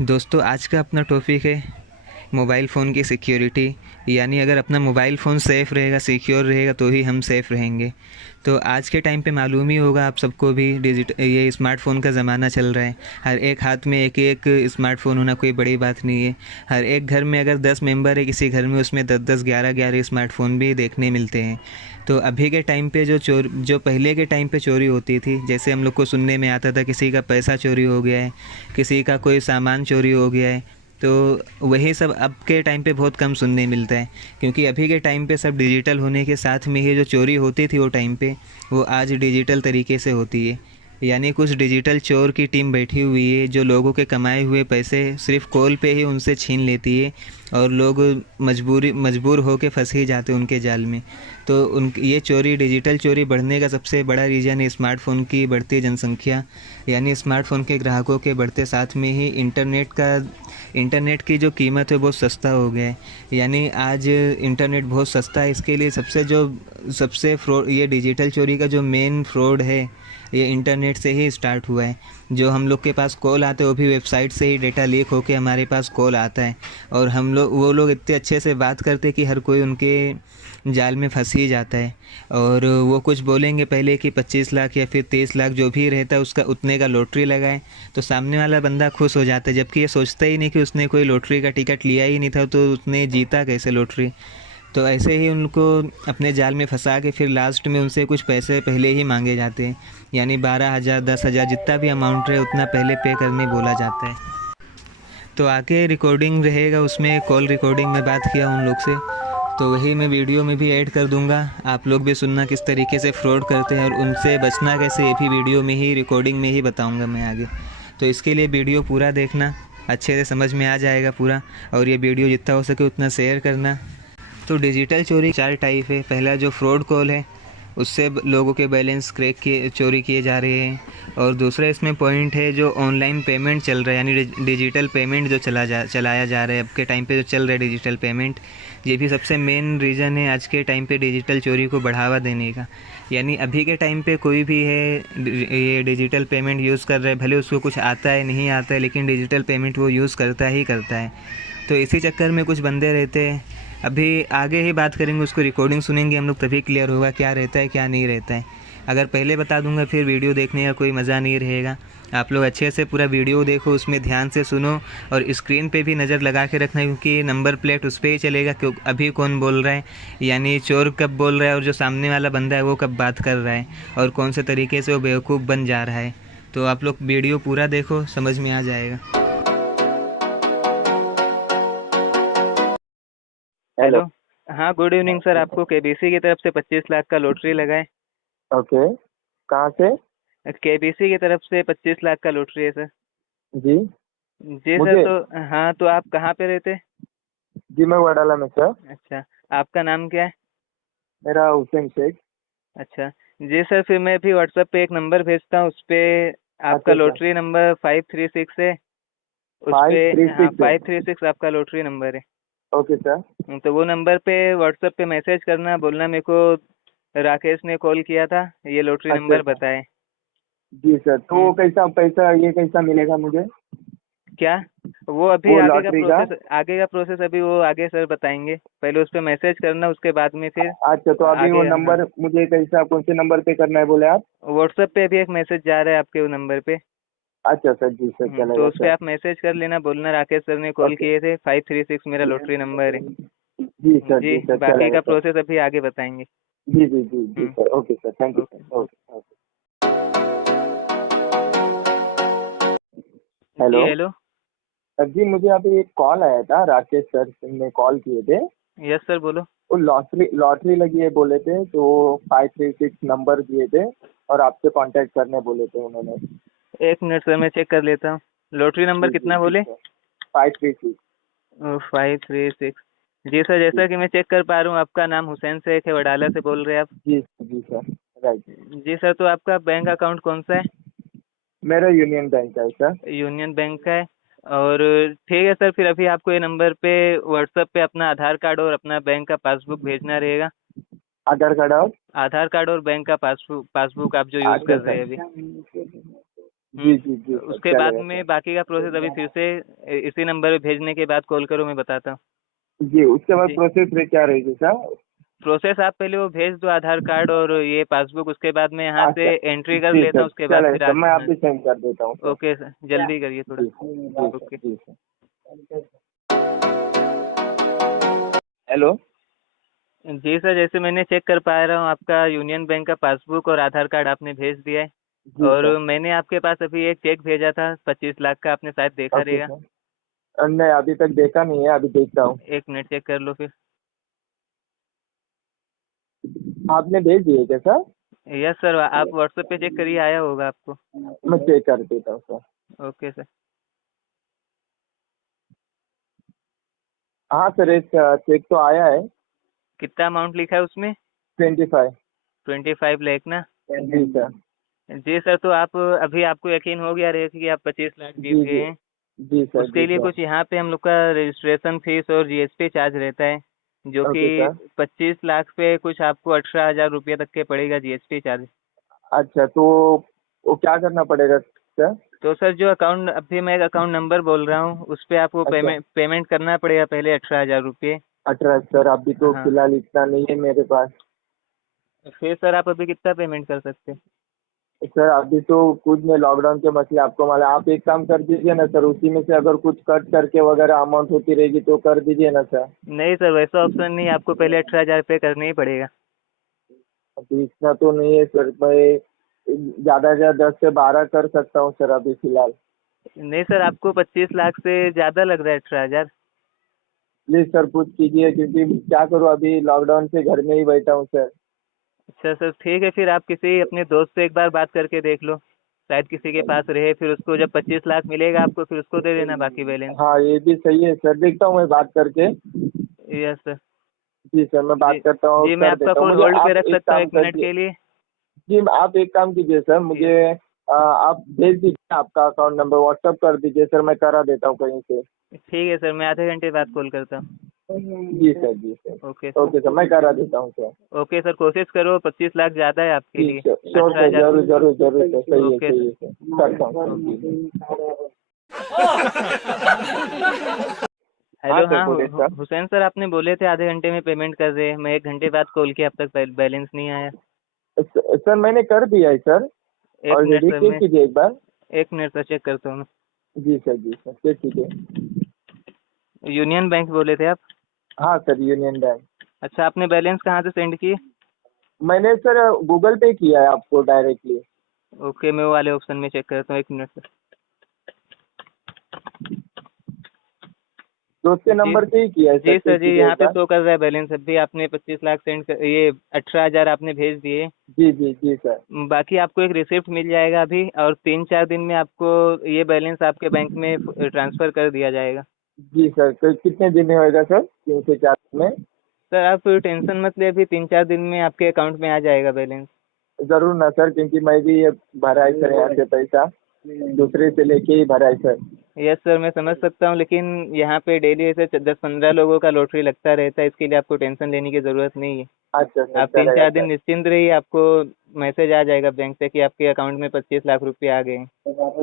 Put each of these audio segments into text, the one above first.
दोस्तों आज का अपना टॉपिक है मोबाइल फ़ोन की सिक्योरिटी। यानी अगर अपना मोबाइल फ़ोन सेफ़ रहेगा, सिक्योर रहेगा तो ही हम सेफ़ रहेंगे। तो आज के टाइम पे मालूम ही होगा आप सबको भी, ये स्मार्टफ़ोन का ज़माना चल रहा है। हर एक हाथ में एक एक स्मार्टफ़ोन होना कोई बड़ी बात नहीं है। हर एक घर में अगर 10 मेंबर है किसी घर में, उसमें 10-10 11-11 स्मार्टफ़ोन भी देखने मिलते हैं। तो अभी के टाइम पे जो पहले के टाइम पे चोरी होती थी, जैसे हम लोग को सुनने में आता था किसी का पैसा चोरी हो गया है, किसी का कोई सामान चोरी हो गया है, तो वही सब अब के टाइम पे बहुत कम सुनने मिलता है। क्योंकि अभी के टाइम पे सब डिजिटल होने के साथ में ही जो चोरी होती थी वो टाइम पे, वो आज डिजिटल तरीके से होती है। यानी कुछ डिजिटल चोर की टीम बैठी हुई है जो लोगों के कमाए हुए पैसे सिर्फ कॉल पे ही उनसे छीन लेती है, और लोग मजबूर होकर फंस ही जाते उनके जाल में। तो उन ये चोरी, डिजिटल चोरी बढ़ने का सबसे बड़ा रीज़न है स्मार्टफ़ोन की बढ़ती जनसंख्या। यानी स्मार्टफ़ोन के ग्राहकों के बढ़ते साथ में ही इंटरनेट की जो कीमत है बहुत सस्ता हो गया है। यानी आज इंटरनेट बहुत सस्ता है, इसके लिए सबसे फ्रॉड, ये डिजिटल चोरी का जो मेन फ्रॉड है ये इंटरनेट से ही स्टार्ट हुआ है। जो हम लोग के पास कॉल आते हैं वो भी वेबसाइट से ही डेटा लीक होकर हमारे पास कॉल आता है, और वो लोग इतने अच्छे से बात करते हैं कि हर कोई उनके जाल में फंस ही जाता है। और वो कुछ बोलेंगे पहले कि 25 लाख या फिर 30 लाख जो भी रहता है उसका उतने का लॉटरी लगाएं, तो सामने वाला बंदा खुश हो जाता है, जबकि ये सोचता ही नहीं कि उसने कोई लॉटरी का टिकट लिया ही नहीं था, तो उसने जीता कैसे लॉटरी। तो ऐसे ही उनको अपने जाल में फंसा के फिर लास्ट में उनसे कुछ पैसे पहले ही मांगे जाते हैं। यानी 12,000 10,000 जितना भी अमाउंट रहे उतना पहले पे करने बोला जाता है। तो आगे रिकॉर्डिंग रहेगा, उसमें कॉल रिकॉर्डिंग में बात किया उन लोग से, तो वही मैं वीडियो में भी ऐड कर दूंगा। आप लोग भी सुनना किस तरीके से फ्रॉड करते हैं और उनसे बचना कैसे, ये भी वीडियो में ही, रिकॉर्डिंग में ही बताऊंगा मैं आगे। तो इसके लिए वीडियो पूरा देखना, अच्छे से समझ में आ जाएगा पूरा। और ये वीडियो जितना हो सके उतना शेयर करना। तो डिजिटल चोरी 4 टाइप है। पहला जो फ्रॉड कॉल है, उससे लोगों के बैलेंस चोरी किए जा रहे हैं। और दूसरा इसमें पॉइंट है जो ऑनलाइन पेमेंट चल रहा है, यानी डिजिटल पेमेंट जो चलाया जा रहा है अब के टाइम पे, जो चल रहा है डिजिटल पेमेंट, ये भी सबसे मेन रीज़न है आज के टाइम पे डिजिटल चोरी को बढ़ावा देने का। यानी अभी के टाइम पे कोई भी है ये डिजिटल पेमेंट यूज़ कर रहा है, भले उसको कुछ आता है नहीं आता है, लेकिन डिजिटल पेमेंट वो यूज़ करता ही करता है। तो इसी चक्कर में कुछ बंदे रहते हैं, अभी आगे ही बात करेंगे, उसको रिकॉर्डिंग सुनेंगे हम लोग तभी क्लियर होगा क्या रहता है क्या नहीं रहता है। अगर पहले बता दूंगा फिर वीडियो देखने का कोई मज़ा नहीं रहेगा। आप लोग अच्छे से पूरा वीडियो देखो, उसमें ध्यान से सुनो, और स्क्रीन पे भी नज़र लगा के रखना, क्योंकि नंबर प्लेट उस पर ही चलेगा कि अभी कौन बोल रहा है, यानी चोर कब बोल रहा है और जो सामने वाला बंदा है वो कब बात कर रहा है, और कौन से तरीके से वो बेवकूफ़ बन जा रहा है। तो आप लोग वीडियो पूरा देखो, समझ में आ जाएगा। हेलो। हेलो। हाँ, गुड इवनिंग सर। आपको केबीसी की तरफ से 25 लाख का लॉटरी लगा है। ओके, कहाँ से? केबीसी की तरफ से 25 लाख का लॉटरी है सर। जी जी सर। मुझे तो हाँ, तो आप कहाँ पे रहते? जी मैं वडाला में सर। अच्छा, आपका नाम क्या है? मेरा हुसैन शेख। अच्छा। जी सर, फिर मैं भी व्हाट्सएप पे एक नंबर भेजता हूँ, उस पे आपका अच्छा सर, लॉटरी नंबर 536 है। उस पे, हाँ, 536 है। 536 आपका लॉटरी नंबर है। Okay sir. तो वो नंबर पे व्हाट्सएप पे मैसेज करना, बोलना मेरे को राकेश ने कॉल किया था, ये लॉटरी अच्छा नंबर सर। बताए। जी सर, तो कैसा पैसा ये कैसा मिलेगा मुझे? क्या? वो अभी वो आगे का लॉटरी का? प्रोसेस, अभी वो आगे सर बताएंगे। पहले उस पर मैसेज करना, उसके बाद में फिर अच्छा, तो अभी वो आगे। हाँ, नंबर मुझे कैसा, कौन से नंबर पे करना है बोले आप? व्हाट्सएप पे अभी एक मैसेज जा रहा है आपके वो नंबर पे। अच्छा सर, जी सर, तो चलेगा उस पे सर। आप मैसेज कर लेना, बोलना राकेश सर ने कॉल ओके। किए थे, 536 मेरा लॉटरी नंबर है। जी सर, जी, जी सर, बाकी चलेगा का सर। प्रोसेस अभी आगे बताएंगे। जी जी जी जी hmm, sir, okay sir, thank you okay sir, okay. Okay okay. Hello. जी हेलो। सर जी, मुझे अभी एक कॉल आया था, राकेश सर ने कॉल किए थे। यस सर, बोलो। वो लॉटरी लॉटरी लगी है बोले थे, तो 536 नंबर दिए थे और आपसे कांटेक्ट करने बोले थे उन्होंने। 1 मिनट सर, मैं चेक कर लेता हूँ। लॉटरी नंबर जी जी कितना जी बोले? सर, 536। 536। जी सर, जी जैसा कि मैं चेक कर पा रहा हूँ, आपका नाम हुसैन शेख है, वडाला से बोल रहे हैं आप। जी जी सर, राइट। जी सर, तो आपका बैंक अकाउंट कौन सा है? मेरा यूनियन बैंक है सर। यूनियन बैंक का है। और ठीक है सर, फिर अभी आपको ये नंबर पे व्हाट्सएप पे अपना आधार कार्ड और अपना बैंक का पासबुक भेजना रहेगा। आधार कार्ड और? आधार कार्ड और बैंक का पासबुक पासबुक आप जो यूज़ अच्छा कर रहे सर। हैं अभी। जी जी जी सर, उसके बाद चलेगा में सर। बाकी का प्रोसेस अभी फिर से इसी नंबर पे भेजने के बाद कॉल करो, मैं बताता हूँ। जी, उसके बाद जी, प्रोसेस में क्या रहेगी सर? प्रोसेस आप पहले वो भेज दो, आधार कार्ड और ये पासबुक, उसके बाद मैं यहाँ से अच्छा, एंट्री कर जी लेता सर, हूँ, उसके बाद चलेगा फिर सर, आगे। मैं हाँ, अभी सेंड कर देता हूँ सर। ओके सर, जल्दी करिए थोड़ा। जी सर, जी सर, ओके। जी सर। हेलो। जी सर, जैसे मैंने चेक कर पा रहा हूँ, आपका यूनियन बैंक का पासबुक और आधार कार्ड आपने भेज दिया है। जी और सर। मैंने आपके पास अभी एक चेक भेजा था 25 लाख का, आपने शायद देखा ओके रहेगा। सर। नहीं, अभी तक देखा नहीं है, अभी देखता हूँ। एक मिनट चेक कर लो फिर। आपने भेज दिए क्या सर? यस सर, आप व्हाट्सएप पे चेक करिए, आया होगा आपको। मैं चेक कर देता हूँ सर। Okay sir. हाँ सर, एक चेक तो आया है। कितना अमाउंट लिखा है उसमें? 25। 25 लाख ना? जी सर। जी सर, तो आप अभी आपको यकीन हो गया रहेगा कि आप 25 लाख जीत जी गए जी। हैं। जी सर, उसके जी लिए सर। कुछ यहाँ पे हम लोग का रजिस्ट्रेशन फीस और जीएसटी चार्ज रहता है, जो कि ओके सर। 25 लाख पे कुछ आपको 18,000 रुपये तक के पड़ेगा जीएसटी चार्ज। अच्छा, तो वो क्या करना पड़ेगा सर? तो सर, जो अकाउंट अभी मैं एक अकाउंट नंबर बोल रहा हूँ, उस पे आपको अच्छा, पेमेंट करना पड़ेगा पहले 18,000 रुपये। 18 सर, अभी तो हाँ, फिलहाल इतना नहीं है मेरे पास। फिर सर आप अभी कितना पेमेंट कर सकते हैं? सर अभी तो कुछ नहीं, लॉकडाउन के मसले आपको मालूम है। आप एक काम कर दीजिए ना सर, उसी में से अगर कुछ कट करके वगैरह अमाउंट होती रहेगी तो कर दीजिए ना सर। नहीं सर, वैसा ऑप्शन नहीं, आपको पहले 18,000 पे करना ही पड़ेगा। अभी इतना तो नहीं है सर, मैं ज़्यादा से ज़्यादा 10 से 12 कर सकता हूँ सर अभी फिलहाल। नहीं सर, आपको 25 लाख से ज़्यादा लग रहा है 18,000। प्लीज़ सर कुछ कीजिए, क्योंकि क्या करूँ, अभी लॉकडाउन से घर में ही बैठा हूँ सर। अच्छा सर, ठीक है, फिर आप किसी अपने दोस्त से एक बार बात करके देख लो, शायद किसी के पास रहे, फिर उसको जब 25 लाख मिलेगा आपको, फिर उसको दे देना बाकी बैलेंस। हाँ, ये भी सही है सर, देखता हूँ मैं बात करके। Yes sir. जी सर, मैं जी बात करता हूँ और जी, मैं कर आपका देता हूँ। कॉल मुझे होल्ड पे आप रख एक सकता हूँ काम 1 मिनट करिए। के लिए? जी, आप एक काम कीजिए सर, मुझे यस। आप भेज दीजिए आपका अकाउंट नंबर, व्हाट्सअप कर दीजिए सर, मैं करा देता हूँ कहीं से। ठीक है सर, मैं आधे घंटे बाद कॉल करता हूँ। जी सर, जी sir. Okay sir. Okay sir, मैं करा देता हूँ सर। ओके सर, कोशिश करो, 25 लाख ज़्यादा है आपके जी लिए। सर, श्योर अठारह सर, हजार जरूर जरूर जरूर सर, सही है ओके सही सर। है सर, करता हूँ ओके। सर। हाँ हेलो, सर, हाँ, बोलिए सर। हुसैन सर, आपने बोले थे आधे घंटे में पेमेंट कर दे, मैं 1 घंटे बाद कॉल किया, अब तक बैलेंस नहीं आया। सर मैंने कर दिया है sir, 1 minute already, sir, check मैं कीजिए एक बार। 1 मिनट सर, चेक करता हूँ मैं। जी सर, जी सर, चेक कीजिए। यूनियन बैंक बोले थे आप? हाँ सर, यूनियन बैंक। अच्छा, आपने बैलेंस कहाँ से सेंड किए? मैंने सर गूगल पे किया है आपको डायरेक्टली। ओके, मैं वो वाले ऑप्शन में चेक करता हूँ, 1 मिनट सर। दोस्त के जी नंबर से ही किया है सर, जी सर, चेक जी कीजिए यहाँ एक पे बार। शो कर रहा है बैलेंस, अभी आपने 25 लाख सेंड कर, ये 18,000 आपने भेज दिए। जी जी जी सर। बाकी आपको एक रिसिप्ट मिल जाएगा अभी, और 3-4 दिन में आपको ये बैलेंस आपके बैंक में ट्रांसफ़र कर दिया जाएगा। जी सर, तो कितने दिन में होएगा सर, 3 से 4 दिन में? सर आप टेंशन मत ले, अभी 3-4 दिन में आपके अकाउंट में आ जाएगा बैलेंस। जरूर ना सर, क्योंकि मैं भी ये भरा है सर, यहाँ से पैसा दूसरे से लेके ही भरा है सर। यस सर, मैं समझ सकता हूँ, लेकिन यहाँ पे डेली ऐसे 10-15 लोगों का लॉटरी लगता रहता है, इसके लिए आपको टेंशन लेने की ज़रूरत नहीं है। अच्छा सर, आप तीन चलेगा चार दिन सर। निश्चिंत रहिए, आपको मैसेज आ जाएगा बैंक से कि आपके अकाउंट में 25 लाख रुपये आ गए हैं।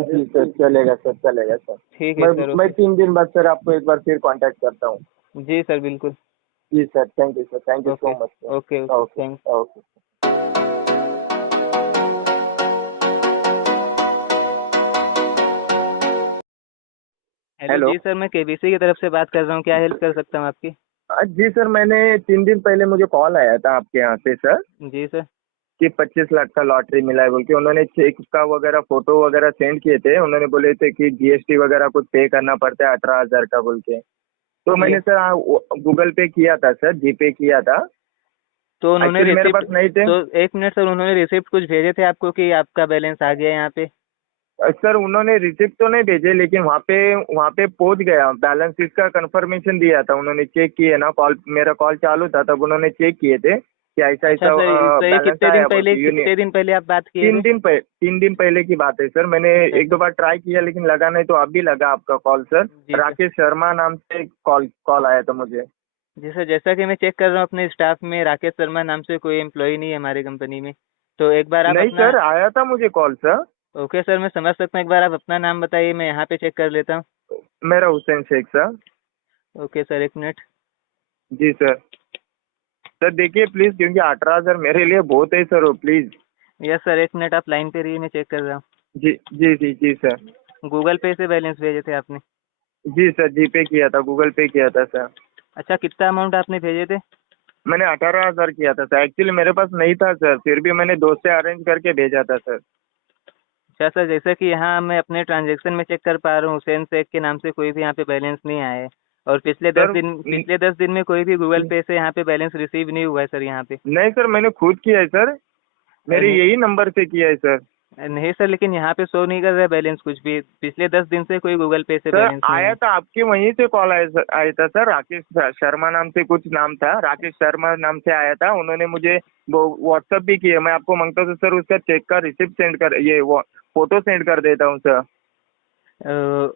जी सर, चलेगा सर, चलेगा सर। ठीक है मैं सर, मैं ओके। 3 दिन बाद सर आपको एक बार फिर कांटेक्ट करता हूँ। जी सर, बिल्कुल। जी sir, thank you sir, thank you okay so much okay sir. Okay, okay thank. Okay. Hello, hello. जी सर, मैं केबीसी की तरफ से बात कर रहा हूँ, क्या हेल्प कर सकता हूँ आपकी? जी सर, मैंने 3 दिन पहले मुझे कॉल आया था आपके यहाँ से सर, जी सर। कि 25 लाख का लॉटरी मिला है बोल के। उन्होंने चेक का वगैरह फोटो वगैरह सेंड किए थे, उन्होंने बोले थे कि जीएसटी वगैरह कुछ पे करना पड़ता है 18,000 का बोल के। तो ये मैंने सर गूगल पे किया था सर, जीपे किया था। तो उन्होंने एक्चुअली मेरे रिसिप्ट, पास नहीं थे। तो 1 मिनट सर, उन्होंने रिसिप्ट कुछ भेजे थे आपको कि आपका बैलेंस आ गया है यहाँ पे? सर उन्होंने रिसिप्ट तो नहीं भेजे, लेकिन वहाँ पे पहुँच गया, बैलेंस इसका कंफर्मेशन दिया था उन्होंने, चेक किए ना, कॉल मेरा कॉल चालू था तब उन्होंने चेक किए थे कि ऐसा अच्छा ऐसा सर, तो ये बैलेंस आया बोल के। यूनियन, कितने दिन पहले आप बात किए थे? 3 दिन पहले की बात है सर। मैंने अच्छा। 1-2 बार ट्राई किया लेकिन लगा नहीं, तो अभी लगा आपका कॉल सर। जी सर। राकेश शर्मा नाम से कॉल कॉल आया था मुझे। जी सर, जैसा कि मैं चेक कर रहा हूँ अपने स्टाफ में, राकेश शर्मा नाम से कोई एम्प्लॉय नहीं है हमारी कंपनी में, तो एक बार आप नहीं अपना। सर, आया था मुझे कॉल सर। ओके सर, मैं समझ सकता हूँ। एक बार आप अपना नाम बताइए, मैं यहाँ पे चेक कर लेता हूँ। मेरा Hussain Shaikh sir. Okay sir, एक मिनट। जी सर। सर देखिए प्लीज, क्योंकि 18,000 मेरे लिए बहुत है सर, वो प्लीज। यस सर, एक मिनट आप लाइन पे रहिए, मैं चेक कर रहा जी जी जी जी सर। हूँ। गूगल पे से बैलेंस भेजे थे आपने? जी सर, जी पे किया था, गूगल पे किया था सर। अच्छा, कितना अमाउंट आपने भेजे थे? मैंने 18,000 किया था सर। एक्चुअली मेरे पास नहीं था सर, फिर भी मैंने दोस्त से अरेंज करके भेजा था सर। अच्छा सर, जैसे कि यहाँ मैं अपने ट्रांजैक्शन में चेक कर पा रहा हूँ, हुसैन शेख के नाम से कोई भी यहाँ पे बैलेंस नहीं आया है। और सर पिछले 10 दिन में कोई भी गूगल पे से यहाँ पे बैलेंस रिसीव नहीं हुआ है सर यहाँ पे। नहीं सर, मैंने खुद किया है सर। मेरे नहीं, यही नंबर से किया है सर। नहीं सर, लेकिन यहाँ पे शो नहीं कर रहा है बैलेंस कुछ भी। पिछले 10 दिन से कोई गूगल पे से सर बैलेंस नहीं आया है। था आपके वहीं से कॉल आया था सर। राकेश शर्मा नाम से कुछ नाम था, राकेश शर्मा नाम से आया था। उन्होंने मुझे वो व्हाट्सअप भी किया। मैं आपको मांगता हूँ तो सर उसका चेक का रिसिप्ट सेंड कर, ये वो फोटो सेंड कर देता हूँ सर।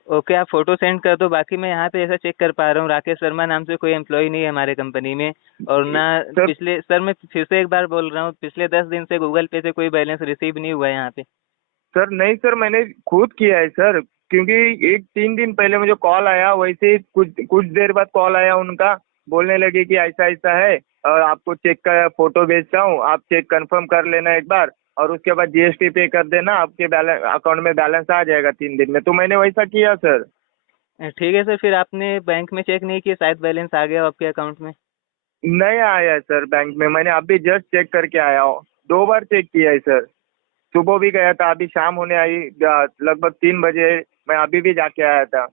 ओके, आप फोटो सेंड कर दो। बाकी मैं यहाँ पे ऐसा चेक कर पा रहा हूँ, राकेश शर्मा नाम से कोई एम्प्लॉय नहीं है हमारे कंपनी में। और ना सर पिछले सर, मैं फिर से एक बार बोल रहा हूँ, पिछले 10 दिन से गूगल पे से कोई बैलेंस रिसीव नहीं हुआ है यहाँ पे। सर नहीं सर, मैंने खुद किया है सर। क्योंकि एक 3 दिन पहले मुझे कॉल आया, वैसे ही कुछ कुछ देर बाद कॉल आया उनका। बोलने लगे कि ऐसा ऐसा है और आपको चेक का फोटो भेजता हूँ, आप चेक कंफर्म कर लेना एक बार, और उसके बाद जीएसटी पे कर देना, आपके बैलेंस अकाउंट में बैलेंस आ जाएगा 3 दिन में। तो मैंने वैसा किया सर। ठीक है सर, फिर आपने बैंक में चेक नहीं किया? शायद बैलेंस आ गया हो आपके अकाउंट में। नहीं आया है सर बैंक में। मैंने अभी जस्ट चेक करके आया हूँ। 2 बार चेक किया है सर। सुबह भी गया था, अभी शाम होने आई, लगभग 3 बजे मैं अभी भी जाके आया था।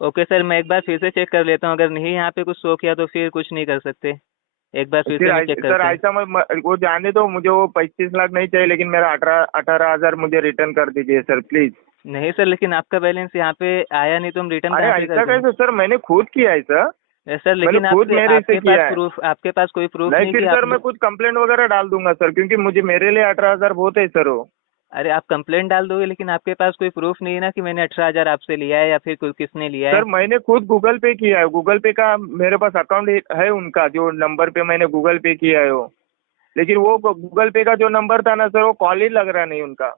ओके सर, मैं एक बार फिर से चेक कर लेता हूँ। अगर नहीं यहाँ पे कुछ शो किया तो फिर कुछ नहीं कर सकते। एक बार फिर फिर से मैं चेक सर करता हूँ। ऐसा वो जाने दो, मुझे वो 25 लाख नहीं चाहिए, लेकिन मेरा 18,000 मुझे रिटर्न कर दीजिए सर प्लीज। नहीं सर, लेकिन आपका बैलेंस यहाँ पे आया नहीं तो हम रिटर्न अरे कहाँ से कर ऐसा देंगे? कैसे सर, मैंने खुद किया है सर। सर, मैंने लेकिन खुद आपसे मेरे से किया है। आपके पास कोई प्रूफ नहीं नहीं फिर कि सर आपने। मैं कुछ कंप्लेंट वगैरह डाल दूंगा सर, क्योंकि मुझे मेरे लिए 18,000 बहुत है सर वो। अरे, आप कंप्लेंट डाल दोगे, लेकिन आपके पास कोई प्रूफ नहीं है ना कि मैंने 18,000 आपसे लिया है या फिर कोई किसने लिया है। सर मैंने खुद गूगल पे किया है। गूगल पे का मेरे पास अकाउंट है उनका, जो नंबर पे मैंने गूगल पे किया है वो। लेकिन वो गूगल पे का जो नंबर था ना सर, वो कॉल ही लग रहा नहीं उनका।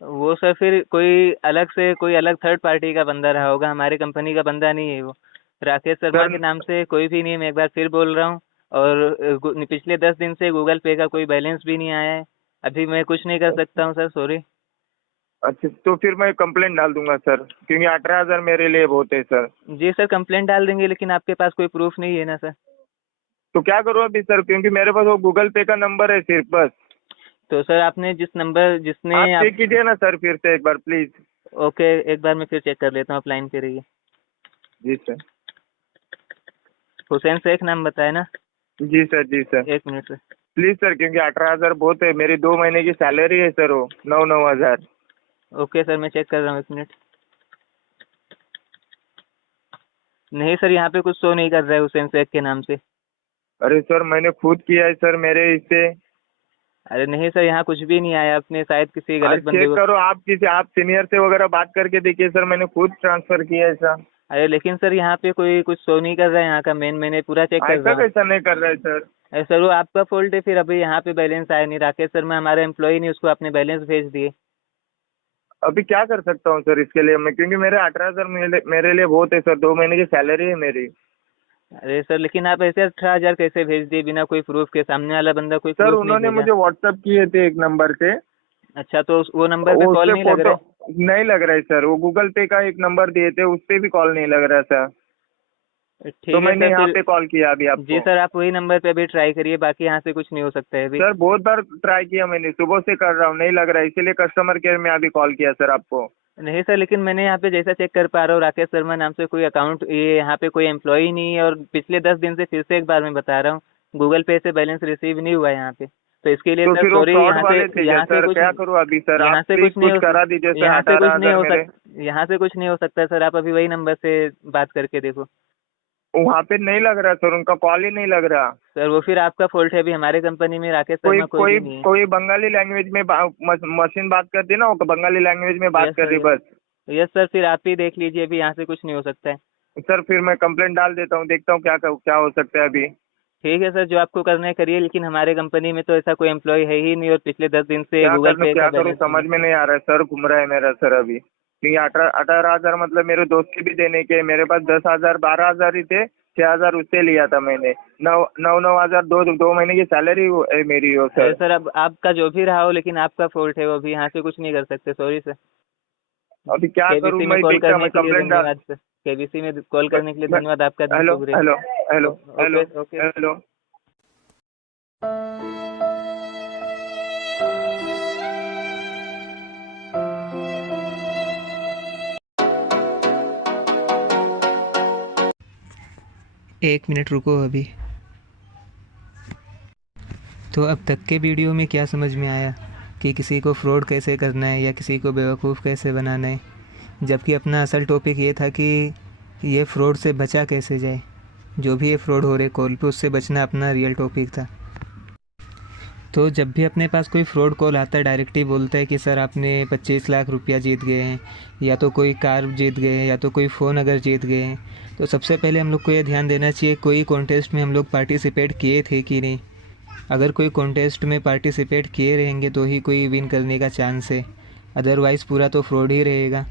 वो सर फिर कोई अलग थर्ड पार्टी का बंदा रहा होगा, हमारे कंपनी का बंदा नहीं है वो। राकेश शर्मा सर के नाम से कोई भी नहीं है, मैं एक बार फिर बोल रहा हूँ। और पिछले 10 दिन से गूगल पे का कोई बैलेंस भी नहीं आया है। अभी मैं कुछ नहीं कर सकता हूँ सर, सॉरी। अच्छा, तो फिर मैं कंप्लेंट डाल दूंगा सर, क्योंकि 18,000 मेरे लिए बहुत है सर। जी सर, कंप्लेंट डाल देंगे, लेकिन आपके पास कोई प्रूफ नहीं है ना सर। तो क्या करूँ अभी सर, क्योंकि मेरे पास वो गूगल पे का नंबर है सिर्फ बस। तो सर, आपने जिसने आप आप। चेक कीजिए ना सर फिर से एक बार प्लीज। ओके, एक बार मैं फिर चेक कर लेता हूँ, आप लाइन पे रहिए। जी सर। हुसैन शेख नाम बताया ना? जी सर, जी सर। एक मिनट सर। प्लीज सर, क्योंकि 18,000 बहुत है। मेरी 2 महीने की सैलरी है सर वो, 9-9 हज़ार। ओके सर, मैं चेक कर रहा हूँ, एक मिनट। नहीं सर, यहाँ पे कुछ शो नहीं कर रहा है हुसैन शेख के नाम से। अरे सर मैंने खुद किया है सर मेरे इससे। अरे नहीं सर, यहाँ कुछ भी नहीं आया, आपने शायद किसी अरे गलत बंदे चेक को। करो, आप सीनियर से वगैरह बात करके देखिए सर, मैंने खुद ट्रांसफर किया है सर। अरे लेकिन सर, यहाँ पे कोई कुछ शो नहीं कर रहा है यहाँ का मेन, मैंने पूरा चेक कर ऐसा रहा हूँ। कैसा नहीं कर रहा है सर। अरे सर, वो आपका फॉल्ट है फिर। अभी यहाँ पे बैलेंस आया नहीं, राकेश शर्मा हमारे एम्प्लॉय नहीं, उसको आपने बैलेंस भेज दिए। अभी क्या कर सकता हूँ सर इसके लिए मैं, क्योंकि मेरे 18,000 मेरे लिए बहुत है सर। 2 महीने की सैलरी है मेरी। अरे सर, लेकिन आप ऐसे 18,000 कैसे भेज दिए बिना कोई प्रूफ के? सामने वाला बंदा कोई सर प्रूफ नहीं उन्होंने भेजा। मुझे व्हाट्सअप किए थे एक नंबर से। अच्छा, तो वो नंबर पे उस कॉल पे नहीं लग फोटो रहा है? नहीं लग रहा है सर। वो गूगल पे का एक नंबर दिए थे, उस पे भी कॉल नहीं लग रहा सर। तो ठीक है मैंने सर, यहाँ फिर। पे कॉल किया अभी जी आपको। सर, आप वही नंबर पे अभी ट्राई करिए, बाकी यहाँ से कुछ नहीं हो सकता है अभी। सर बहुत बार ट्राई किया मैंने, सुबह से कर रहा हूँ, नहीं लग रहा है, इसीलिए कस्टमर केयर में अभी कॉल किया सर आपको। नहीं सर, लेकिन मैंने यहाँ पे जैसा चेक कर पा रहा हूँ, राकेश शर्मा नाम से कोई अकाउंट, ये यहाँ पे कोई एम्प्लॉय नहीं है। और पिछले 10 दिन से फिर से एक बार मैं बता रहा हूँ, गूगल पे से बैलेंस रिसीव नहीं हुआ है यहाँ पे। तो इसके लिए तो सर फिर वो सॉरी, फ्रॉड वाले थे क्या सर? क्या करूँ अभी सर? आप यहाँ से प्लीज कुछ नहीं कुछ हो करा दीजिए सर, यहाँ से कुछ नहीं 18,000 हो मेरे। सक यहाँ से कुछ नहीं हो सकता सर। आप अभी वही नंबर से बात करके देखो। वहाँ पे नहीं लग रहा सर, उनका कॉल ही नहीं लग रहा। सर, वो फिर आपका फॉल्ट है। अभी हमारे कंपनी में राकेश कोई शर्मा कोई कोई भी नहीं है। कोई बंगाली लैंग्वेज में मशीन बात करती है ना, वो बंगाली लैंग्वेज में बात यस कर सर, रही बस। यस सर, फिर आप ही देख लीजिए, अभी यहाँ से कुछ नहीं हो सकता है। सर फिर मैं कंप्लेंट डाल देता हूँ, देखता हूँ क्या क्या हो सकता है अभी। ठीक है सर, जो आपको करना है करिए, लेकिन हमारे कंपनी में तो ऐसा कोई एम्प्लॉय है ही नहीं, और पिछले 10 दिन से गूगल पे क्या का करूँ बैलेंस नहीं समझ है। में नहीं आ रहा है सर, घूम रहा है मेरा सर अभी, क्योंकि 18,000 मतलब मेरे दोस्त के भी देने के, मेरे पास 10,000 12,000 ही थे, 6,000 उससे लिया था मैंने, 9,000 दो महीने की सैलरी मेरी हो अरे सर। सर, अब आपका जो भी रहा हो, लेकिन आपका फॉल्ट है वो, भी यहाँ से कुछ नहीं कर सकते, सॉरी सर। अभी क्या करूँ केबीसी में मैं, कॉल देखता करने मैं के लिए कंप्लेंट डाल। धन्यवाद सर। केबीसी में कॉल करने के लिए धन्यवाद, आपका दिन हेलो शुभ रहे। Hello hello hello okay okay. Hello. एक मिनट रुको अभी। तो अब तक के वीडियो में क्या समझ में आया कि किसी को फ्रॉड कैसे करना है या किसी को बेवकूफ़ कैसे बनाना है, जबकि अपना असल टॉपिक ये था कि ये फ्रॉड से बचा कैसे जाए। जो भी ये फ्रॉड हो रहे कॉल पे, उससे बचना अपना रियल टॉपिक था। तो जब भी अपने पास कोई फ्रॉड कॉल आता है, डायरेक्टली बोलता है कि सर आपने 25 लाख रुपया जीत गए हैं, या तो कोई कार जीत गए हैं, या तो कोई फ़ोन अगर जीत गए हैं, तो सबसे पहले हम लोग को ये ध्यान देना चाहिए कोई कॉन्टेस्ट में हम लोग पार्टिसिपेट किए थे कि नहीं। अगर कोई कॉन्टेस्ट में पार्टिसिपेट किए रहेंगे तो ही कोई विन करने का चांस है, अदरवाइज़ पूरा तो फ्रॉड ही रहेगा।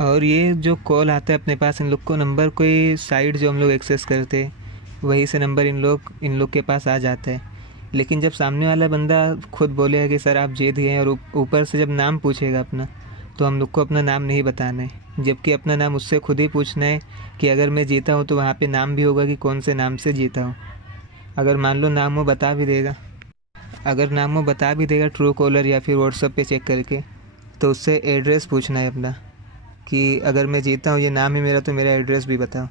और ये जो कॉल आता है अपने पास, इन लोग को नंबर कोई साइट जो हम लोग एक्सेस करते हैं वहीं से नंबर इन लोग के पास आ जाता है। लेकिन जब सामने वाला बंदा खुद बोलेगा कि सर आप जीत गए, और ऊपर से जब नाम पूछेगा अपना, तो हम लोग को अपना नाम नहीं बताना है, जबकि अपना नाम उससे खुद ही पूछना है कि अगर मैं जीता हूँ तो वहाँ पे नाम भी होगा कि कौन से नाम से जीता हूँ। अगर मान लो नाम वो बता भी देगा, अगर नाम वो बता भी देगा ट्रू कॉलर या फिर व्हाट्सअप पे चेक करके, तो उससे एड्रेस पूछना है अपना कि अगर मैं जीता हूँ, ये नाम है मेरा, तो मेरा एड्रेस भी बताओ।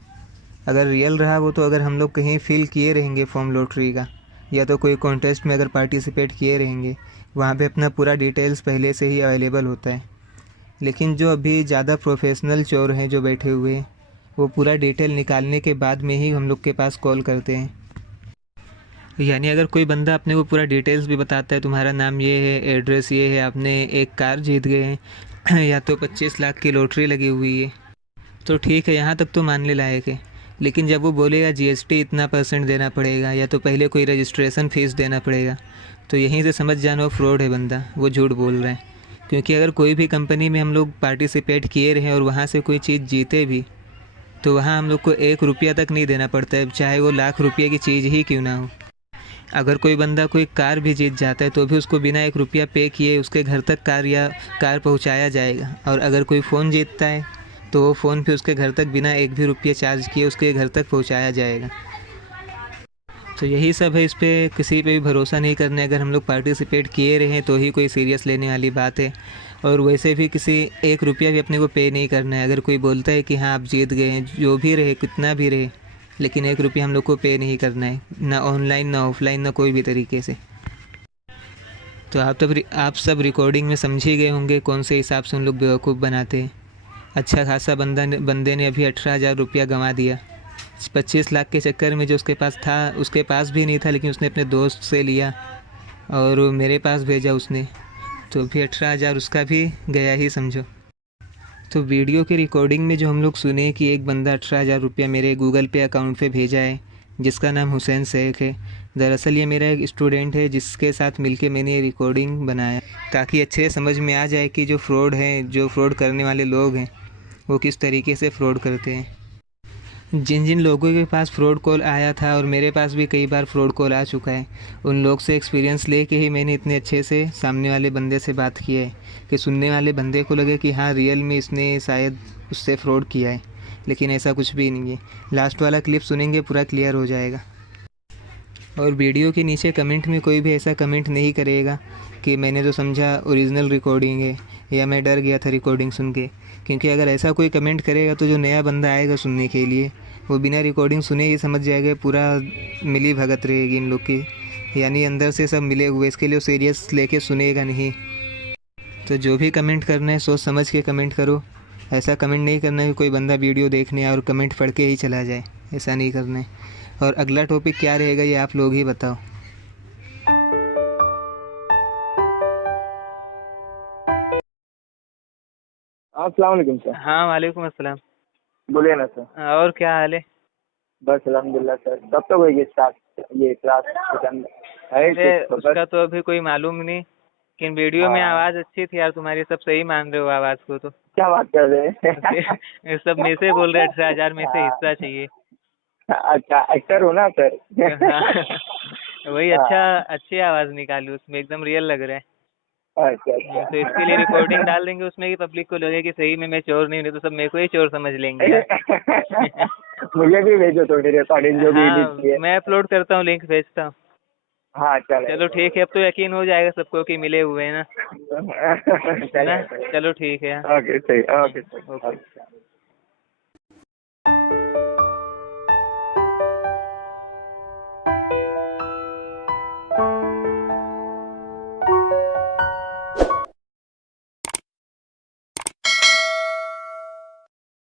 अगर रियल रहा वो, तो अगर हम लोग कहीं फिल किए रहेंगे फॉर्म लॉटरी का, या तो कोई कॉन्टेस्ट में अगर पार्टिसिपेट किए रहेंगे, वहाँ पे अपना पूरा डिटेल्स पहले से ही अवेलेबल होता है। लेकिन जो अभी ज़्यादा प्रोफेशनल चोर हैं जो बैठे हुए हैं, वो पूरा डिटेल निकालने के बाद में ही हम लोग के पास कॉल करते हैं। यानी अगर कोई बंदा अपने को पूरा डिटेल्स भी बताता है, तुम्हारा नाम ये है, एड्रेस ये है, आपने एक कार जीत गए हैं या तो 25 लाख की लॉटरी लगी हुई है, तो ठीक है, यहाँ तक तो मानने लायक है। लेकिन जब वो बोलेगा जीएसटी इतना % देना पड़ेगा, या तो पहले कोई रजिस्ट्रेशन फ़ीस देना पड़ेगा, तो यहीं से समझ जाना वो फ्रॉड है बंदा, वो झूठ बोल रहा है। क्योंकि अगर कोई भी कंपनी में हम लोग पार्टिसिपेट किए रहे और वहाँ से कोई चीज़ जीते भी, तो वहाँ हम लोग को 1 रुपया तक नहीं देना पड़ता है, चाहे वो लाख रुपये की चीज़ ही क्यों ना हो। अगर कोई बंदा कोई कार भी जीत जाता है तो भी उसको बिना 1 रुपया पे किए उसके घर तक कार पहुंचाया जाएगा। और अगर कोई फ़ोन जीतता है तो वो फ़ोन पे उसके घर तक बिना 1 भी रुपया चार्ज किए उसके घर तक पहुंचाया जाएगा। तो यही सब है, इस पर किसी पे भी भरोसा नहीं करना है। अगर हम लोग पार्टिसिपेट किए रहे हैं तो ही कोई सीरियस लेने वाली बात है, और वैसे भी किसी 1 रुपया भी अपने को पे नहीं करना है। अगर कोई बोलता है कि हाँ आप जीत गए हैं, जो भी रहे कितना भी रहे, लेकिन 1 रुपया हम लोग को पे नहीं करना है, ना ऑनलाइन ना ऑफलाइन ना कोई भी तरीके से। तो आप सब रिकॉर्डिंग में समझ ही गए होंगे कौन से हिसाब से उन लोग बेवकूफ़ बनाते हैं। अच्छा खासा बंदे ने अभी 18,000 रुपया गंवा दिया 25 लाख के चक्कर में। जो उसके पास था, उसके पास भी नहीं था, लेकिन उसने अपने दोस्त से लिया और मेरे पास भेजा उसने, तो अभी 18,000 उसका भी गया ही समझो। तो वीडियो की रिकॉर्डिंग में जो हम लोग सुने कि एक बंदा 18,000 रुपया मेरे गूगल पे अकाउंट पे भेजा है, जिसका नाम हुसैन शेख है। दरअसल ये मेरा एक स्टूडेंट है जिसके साथ मिलके मैंने ये रिकॉर्डिंग बनाया, ताकि अच्छे से समझ में आ जाए कि जो फ्रॉड हैं, जो फ्रॉड करने वाले लोग हैं, वो किस तरीके से फ्रॉड करते हैं। जिन जिन लोगों के पास फ्रॉड कॉल आया था, और मेरे पास भी कई बार फ्रॉड कॉल आ चुका है, उन लोग से एक्सपीरियंस लेके ही मैंने इतने अच्छे से सामने वाले बंदे से बात की है कि सुनने वाले बंदे को लगे कि हाँ रियल में इसने शायद उससे फ्रॉड किया है। लेकिन ऐसा कुछ भी नहीं है। लास्ट वाला क्लिप सुनेंगे, पूरा क्लियर हो जाएगा। और वीडियो के नीचे कमेंट में कोई भी ऐसा कमेंट नहीं करेगा कि मैंने तो समझा ओरिजिनल रिकॉर्डिंग है, या मैं डर गया था रिकॉर्डिंग सुन के। क्योंकि अगर ऐसा कोई कमेंट करेगा तो जो नया बंदा आएगा सुनने के लिए, वो बिना रिकॉर्डिंग सुने ही समझ जाएगा पूरा मिली भगत रहेगी इन लोग की, यानी अंदर से सब मिले हुए, इसके लिए वो सीरियस लेके सुनेगा नहीं। तो जो भी कमेंट करना है सोच समझ के कमेंट करो। ऐसा कमेंट नहीं करना है कि कोई बंदा वीडियो देखने आए और कमेंट पढ़ के ही चला जाए, ऐसा नहीं करना है। और अगला टॉपिक क्या रहेगा ये आप लोग ही बताओ। अस्सलाम वालेकुम सर। हाँ वालेकुम अस्सलाम। बोलिए ना सर। और क्या हाल है? बस अल्हम्दुलिल्लाह सर, कब तक होगी स्टार्ट ये क्लास है अरे कुछ तो उसका बस। तो अभी कोई मालूम नहीं, लेकिन वीडियो में हाँ, आवाज़ अच्छी थी यार तुम्हारी, सब सही मान रहे हो आवाज़ को तो। क्या बात कर रहे हैं? सब में से बोल रहे 18,000 में से हाँ, हिस्सा चाहिए। अच्छा एक्टर हो ना सर? हाँ। वही अच्छा, हाँ, अच्छी आवाज़ निकाली उसमें, एकदम रियल लग रहा है। अच्छा तो इसके लिए रिकॉर्डिंग अच्छा। डाल देंगे उसमें कि पब्लिक को लगे कि सही में मैं चोर नहीं तो सब मेरे को ही चोर समझ लेंगे यार। मुझे भी भेजो थोड़ी रिकॉर्डिंग जो भी एडिट हाँ की है। मैं अपलोड करता हूँ, लिंक भेजता हूँ। हाँ चलो चलेगा। ठीक है, अब तो यकीन हो जाएगा सबको कि मिले हुए हैं ना, है ना। चलेगा चलो ठीक है यार। ओके सही, ओके सही, ओके। ओके।